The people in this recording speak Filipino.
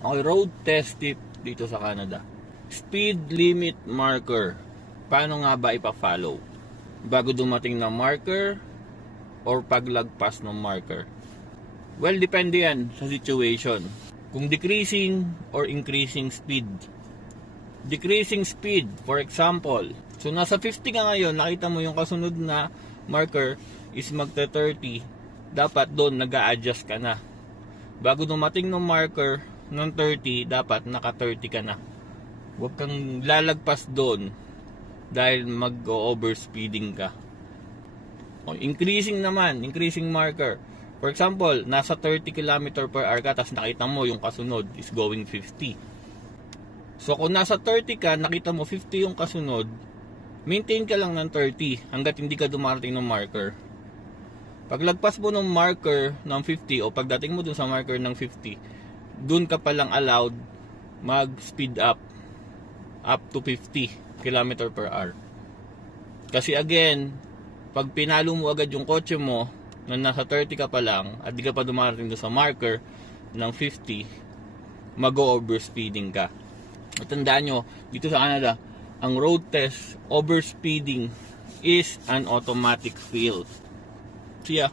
Okay, road test tip dito sa Canada. Speed limit marker. Paano nga ba ipa-follow? Bago dumating na marker or paglagpas ng marker? Well, depende yan sa situation. Kung decreasing or increasing speed. Decreasing speed, for example, so nasa 50 ka ngayon, nakita mo yung kasunod na marker is magta 30, dapat doon nag-a-adjust ka na. Bago dumating ng marker ng 30, dapat naka 30 ka na. Huwag kang lalagpas doon dahil mag-overspeeding ka. O, increasing naman, increasing marker. For example, nasa 30 km per hour ka, tapos nakita mo yung kasunod is going 50. So kung nasa 30 ka, nakita mo 50 yung kasunod, maintain ka lang ng 30 hanggat hindi ka dumarating ng marker. Paglagpas mo ng marker ng 50 o pagdating mo dun sa marker ng 50, dun ka palang allowed mag-speed up to 50 km per hour. Kasi again, pag pinalo mo agad yung kotse mo na nasa 30 ka pa lang at di ka pa dumarating dun sa marker ng 50, mag-overspeeding ka. At tandaan nyo, dito sa Canada, ang road test, overspeeding is an automatic fail. See ya!